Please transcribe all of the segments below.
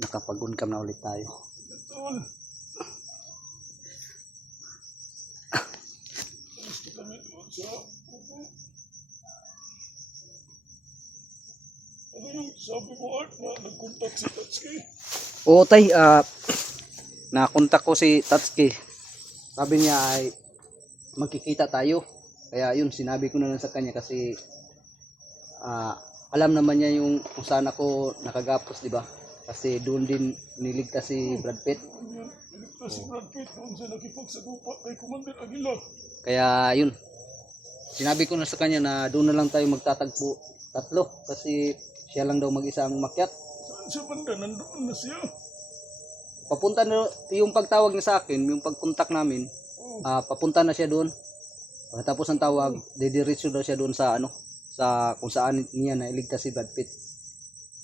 nakapag-uncam na ulit tayo. Tol. Gusto kami doon sa kubo. Ano yung sabi mo, Art, na nag-contact si Tatsuki? Oo tay, nakontak ko si Tatsuki. Sabi niya ay magkikita tayo. Kaya yun, sinabi ko na lang sa kanya kasi alam naman niya yung kung saan ako nakagapos, di ba? Kasi doon din niligtas si Brad Pitt. Niligtas si Brad Pitt doon sa nakipagsagupa kay Commander Aguila. Kaya yun, sinabi ko na sa kanya na doon na lang tayo magtatagpo tatlo kasi siya lang daw mag-isa ang makyat. Saan siya banda? Nandoon na siya. Papunta na yung pagtawag niya sa akin, yung pagkontak namin, papunta na siya doon. Pagkatapos ng tawag, didiretso daw siya doon sa sa kung saan niya nailigtas si Brad Pitt.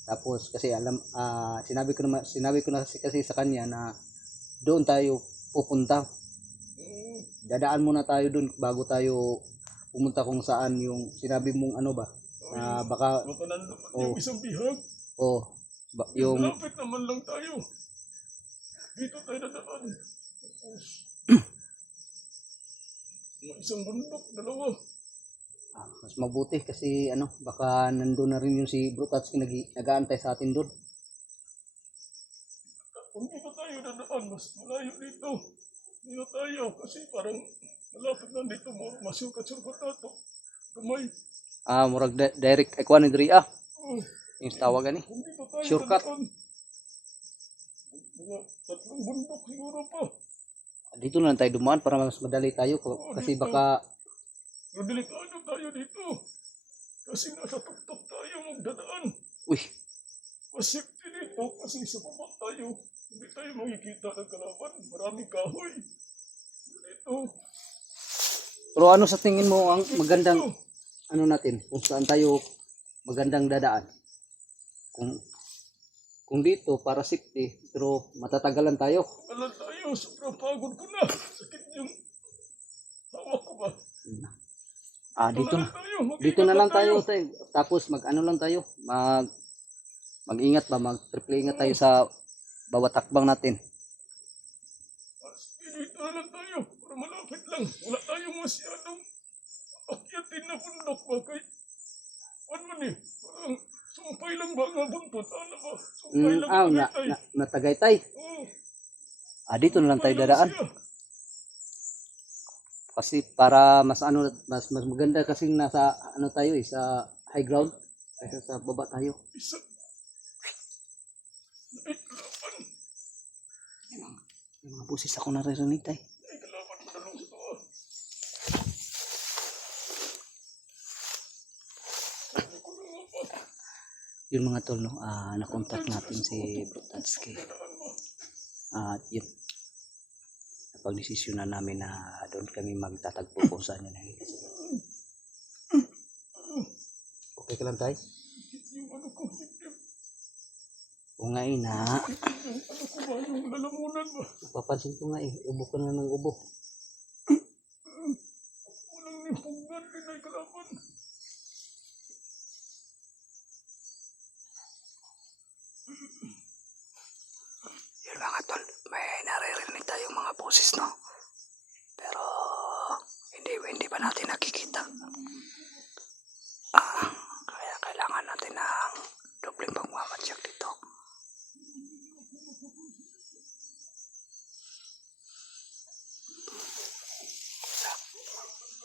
Tapos kasi sinabi ko na kasi sa kanya na doon tayo pupunta. Dadaan muna tayo doon bago tayo pumunta kung saan yung sinabi mong baka yung isang bihag. Yung malapit naman lang tayo. Dito tayo dadaan. Isang bundok, dalawa. mas mabuti kasi baka nandun na rin yung si Bro Tatsuki nag-aantay sa atin doon. Kung dito tayo dadaan, mas malayo dito. Dito tayo kasi parang malapit na dito mo. Masyukat-syukat na ito. Kamay. Murag direct ikuan ni diri yung tawagan ni. Kung dito tayo Shortcut. dadaan, tatlong bundok siguro pa. Dito na lang tayo dumaan para mas madali tayo kasi baka delikado tayo dito. Kasi nasa tuktok tayo magdadaan. uy, Mas safety dito kasi sa baba tayo. Hindi tayo makikita ng kalaban. Maraming kahoy. Dito. pero ano sa tingin mo ang magandang natin kung saan tayo magandang dadaan? Kung dito para safety pero matatagalan tayo. Alam tayo, sobrang pagod ko na. Sakit yung hawak ko ba? Dito na lang tayo. Tapos lang tayo. Mag-ingat ba? Mag-triple ingat tayo sa bawat takbang natin. Dito na lang tayo. Para malapit lang. Wala tayong masyadong akyatin na bundok ba? Kay, parang sumpay lang ba nga buntot? Ano ba? Sumpay lang Natagaytay. Dito na lang tayo dadaan. Kasi para mas maganda kasi nasa tayo sa high ground kaysa sa baba tayo. May mga busis ako naririnig tayo. Yung mga tol nakontak natin si Bro Tatsuki. At yun, napag-desisyon na namin na doon kami magtatagpo kung saan yun. Okay ka lang tayo? O nga ina. Napapansin ko nga ubo ka na ng ubo. Walang nipugan din ay kalaban. Yun mga tol, may naririnig tayong mga boses, no? Pero hindi pa natin nakikita. Kaya kailangan natin ng dobleng pagmamatsyag dito.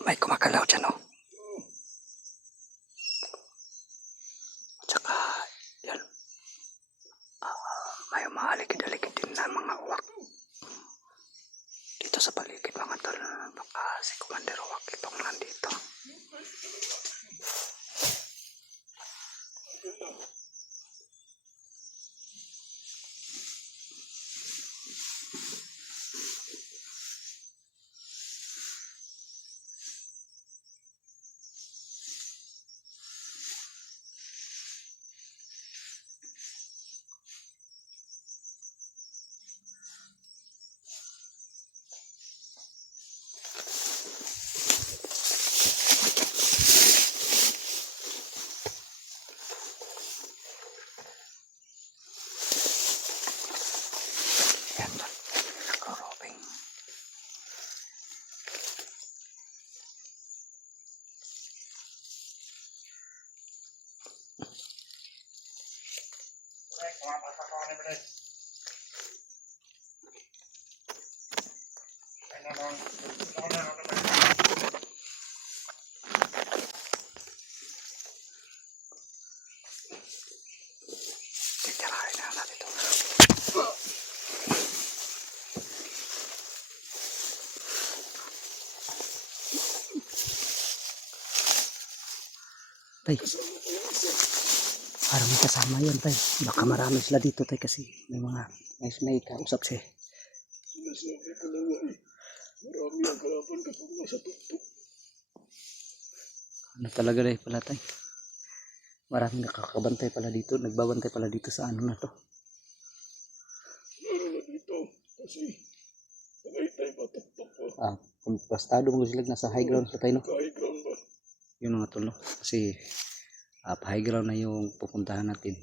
May kumakalaw dyan, no? Tsaka, yan. May umaaligid-aligid din na mga uwak. Dito sa paligid mga tol. Baka si Commander Uwak itong nandito. Titirahin na natin ito. Tay, parang may kasama yan, tay. Baka marami sila dito, tay, kasi may kausap siya. Sinasabi ko na nga eh. Marami ang kalaban kapag nasa tuktok. Ano talaga day pala, tay? Maraming nakakabantay pala dito. Nagbabantay pala dito sa ano na to. Lalo na dito. Kasi tagaytay pa tuktok pa. Bastado mo sila nasa high ground sa tayo, no? High ground ba? Yun mga tol, no? Kasi high ground na yung pupuntahan natin.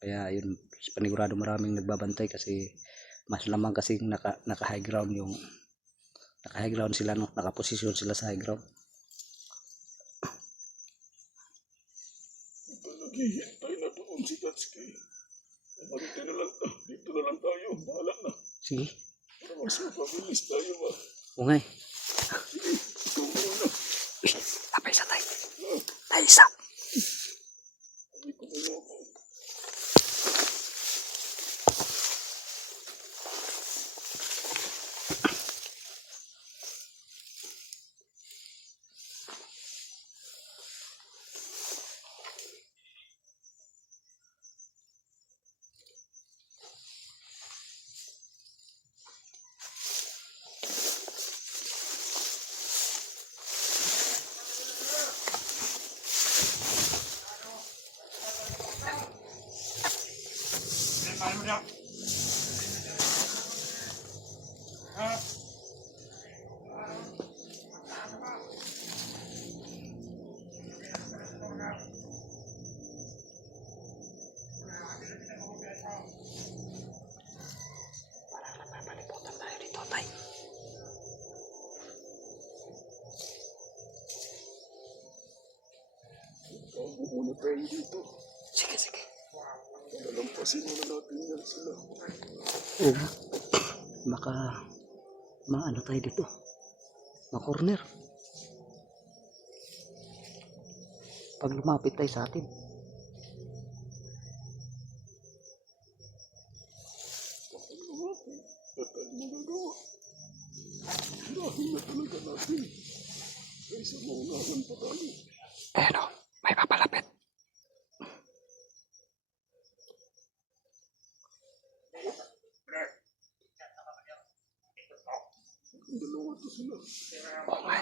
Kaya yun, panigurado maraming nagbabantay kasi mas lamang kasi naka high ground yung naka high ground sila, no? Nakaposisyon sila sa high ground. Ito naghihintay na doon si Tatsuki. Dito na lang, dito na lang tayo. Bahala na. Sige. Para mas mapabilis tayo ba? Ungay. Sige, ikaw muna. Tapay isa tayo. Tayo isa. Hindi ko na ako. Napapaliputan tayo dito, tay. Tago muna tayo dito. Sige, sige. Palalampasin muna natin yan sila. Oo. Baka maano tayo dito. Ma-corner. Pag lumapit tayo sa atin. Kapag lumapit, at tayo magagawa. Dahil na talaga natin. Kaysa maunahan pa tayo. Pero, may papalapit. Ang dalawa to sila. Oo nga.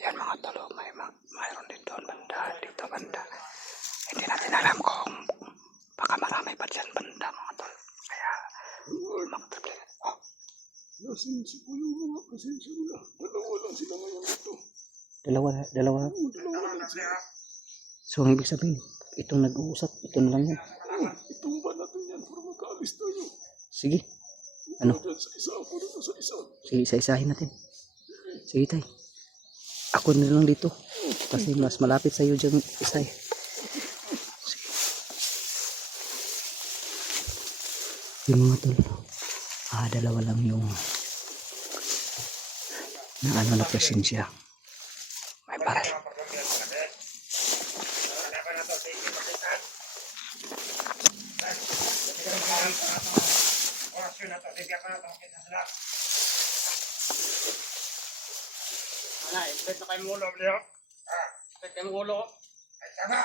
Yan mga tolo, mayroon din doon banda, dito banda. Hindi natin alam kung baka marami pa dyan banda mga tol. Kaya, mga tol. Oh, Nasinsi ko yung mga pasensya nila. Dalawa lang sila ngayon dito. dalawa. Dalawa lang sila. So, ang ibig sabihin, itong nag-uusap, ito na lang yan. Itumba natin yan para makaalis tayo. Sige, Ito ano? dyan sa isa, ako dito sa isa. Sige, isa-isahin natin. Sige tay. Ako na lang dito. Kasi mas malapit sa iyo dyan isa eh. Sige. Yung mga tol. Dalawa lang yung na ano na presensya. May pare. Wala, expect na kayo mulo, Leo. Expect kayo mulo. Ay, tama.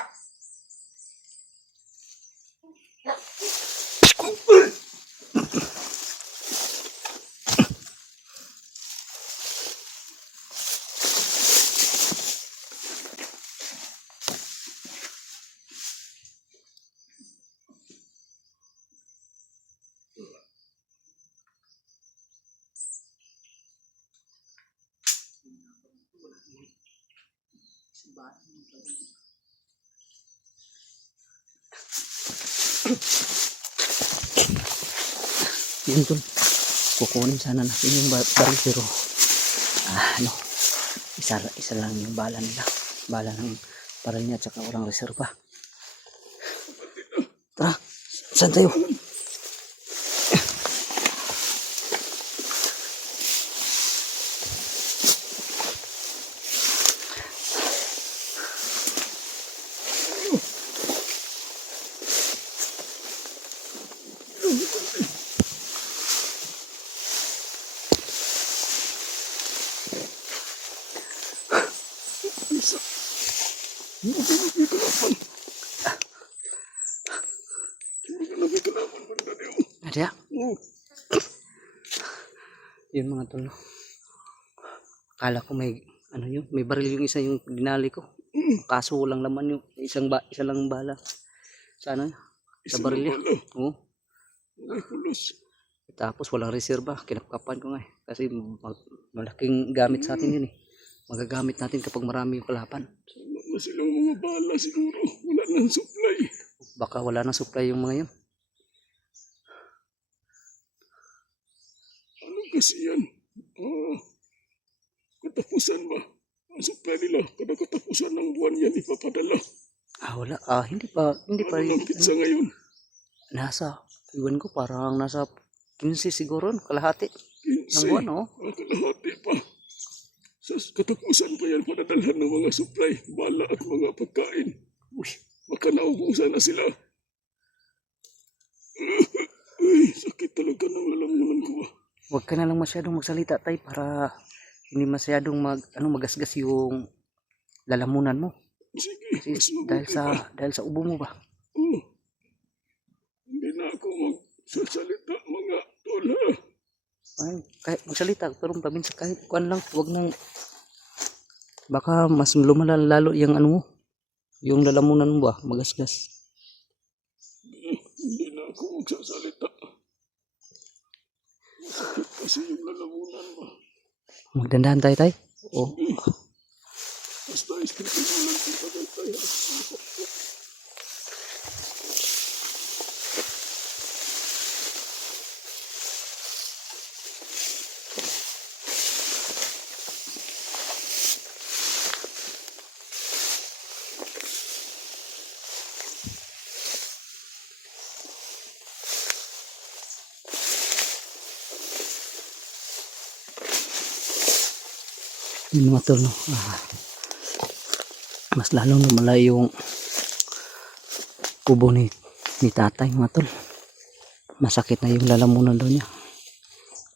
Yun tol. Kukunin sana natin yung baril pero ano, isa lang yung bala nila. Bala ng baril niya at saka walang reserba. Tara, saan tayo? Isa. Hindi may kalaban. Hindi may kalaban banda niyo. Ada. Oh, Yun mga tol. Akala ko may ano yun, may baril yung isa yung dinali ko. Kaso walang laman yung isa lang bala. Sana sa isa baril niya. na bala. Oo. Ay, pulos. Tapos walang reserba, kinapkapan ko nga eh. Kasi malaking gamit sa atin yun eh. Magagamit natin kapag marami yung kalaban. Wala na silang mga bala siguro. Wala nang supply. Baka wala nang supply yung mga yun. Ano kasi yan? Katapusan ba? Ang supply nila, kada katapusan ng buwan yan ipapadala. Wala. Hindi pa Ano lang kitsa ngayon? nasa, iwan ko parang nasa 15 siguro, kalahati ng 15. buwan, oh. Kalahati pa. Sa katapusan pa yan padadalhan ng mga supply, bala at mga pagkain. Uy, Baka naubusan na sila. Ay, sakit talaga ng lalamunan ko. wag ka na lang masyadong magsalita tay para hindi masyadong magasgas yung lalamunan mo. Sige, mas Kasi mabuti pa. dahil sa ubo mo ba? Oh, hindi na ako magsasalita mga tol ha. Ay, kahit magsalita pero paminsan kahit kuan lang, wag nang baka mas lumala lalo yung ano mo, yung lalamunan mo ba, magasgas. Hindi na ako magsasalita. Masakit kasi yung lalamunan mo. Magdandahan tayo tay. Oh, Basta isipin mo lang kung tagal tayo. yun mga tol, no? Mas lalong lumala yung kubo ni tatay mga tol. Masakit na yung lalamunan daw niya.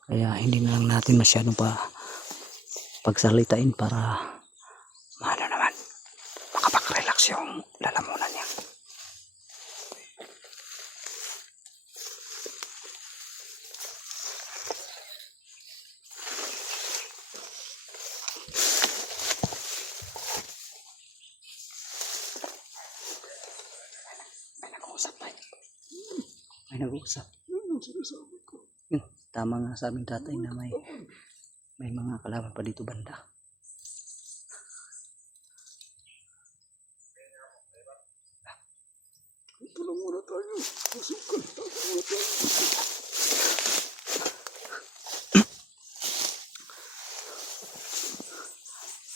Kaya hindi na lang natin masyadong pagsalitain para ano naman, makapag-relax yung lalamunan niya. May nag-uusap tayo. May nag-uusap. Yan ang sinasabi ko. Tama nga sa aming tatay na may mga kalaban pa dito banda. Ito lang muna tayo. Masukan. Tayo muna tayo.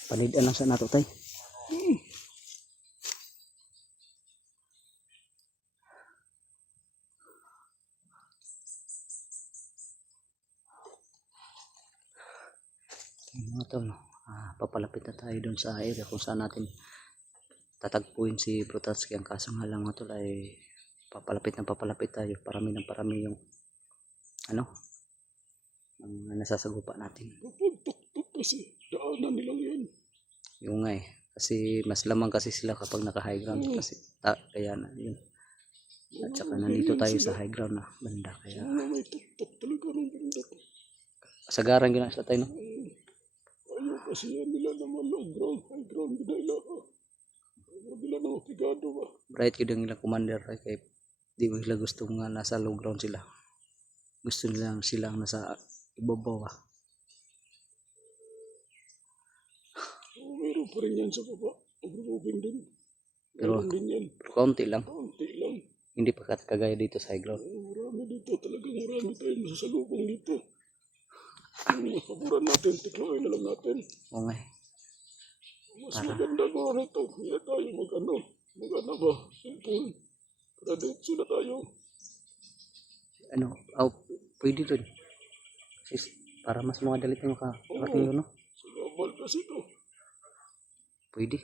Palidan lang sa nato tay. Yung mga tol, no? Papalapit na tayo dun sa area kung saan natin tatagpuin si Brutatsky. Ang kaso nga lang mga tol ay papalapit tayo. Parami yung ano, ang nasasagupa natin. Kapag kasi daanan nilang yan. Yung nga eh. Kasi mas lamang kasi sila kapag naka high ground. Kasi kaya na yun. At saka nandito tayo sa high ground na banda. Kaya Mga may tuktok talaga ng banda ko. kasagaran yun sa tayo, no? Ayaw kasi yan nila naman low ground. High ground nila. Ayaw nila na mapigado ba. Bright yun yung ilang commander ay kay di mo sila gusto nga nasa low ground sila. Gusto nila silang nasa ibabaw. Meron pa rin yan sa baba. Mag-moving din. Pero Meron din yan. kaunti lang. Kaunti lang. Hindi pa kagaya dito sa high ground. Marami dito, talagang marami tayong masasalubong dito. Yung mga kaburan natin, tikloy na lang natin. Oo nga. Mas maganda ko rito. Hindi tayo mag-ano ba? Simple. Para dito na tayo. Pwede rin. Para mas madali tayo makarating doon, no? Sa gabal kasi ito. Pwede.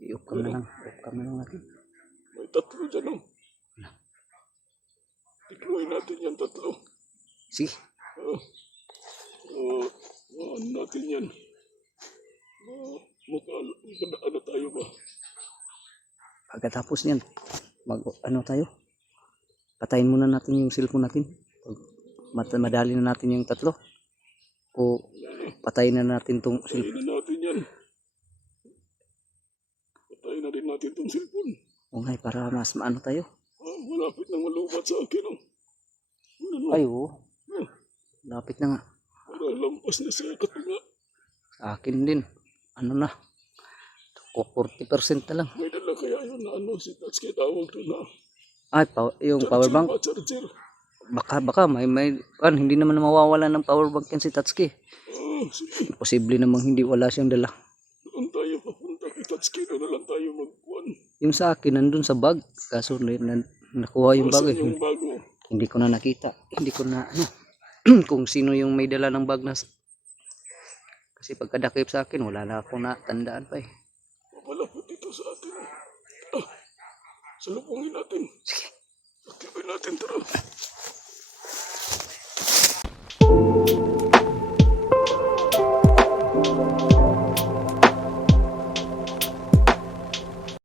I-off-cam na lang. Off-cam na lang natin. May tatlo dyan, oh. Tikloy natin yan, tatlo. Sige. Ano natin yan? Ano tayo ba? Pagkatapos niyan, tayo? Patayin muna natin yung cellphone natin. Madali na natin yung tatlo. O patayin na natin tong cellphone. Patayin na natin yan. Patayin na din natin itong cellphone. O nga, para mas maano tayo. Malapit na malubat sa akin, oh. Ano? Ay, oo. Lapit na nga. Para lampas na sa katunga. Sa akin din. Ano na? 40% na lang. May dala kaya yun na si Tatsuki tawag doon na. Ay, yung power bank. Charger. Baka may hindi naman mawawala ng power bank yan si Tatsuki. Sige. Imposible namang hindi wala siyang dala. Doon tayo papunta kay Tatsuki. Doon na lang tayo magkuhan. Yung sa akin, nandun sa bag. Kaso nakuha yung bag. Yung bago. Hindi ko na nakita. Hindi ko na kung sino yung may dala ng bag na. Kasi pagkadakip sa akin, wala na akong natandaan pa eh. Malapit dito sa atin. Salubungin natin. Sige. Takipin natin, tara.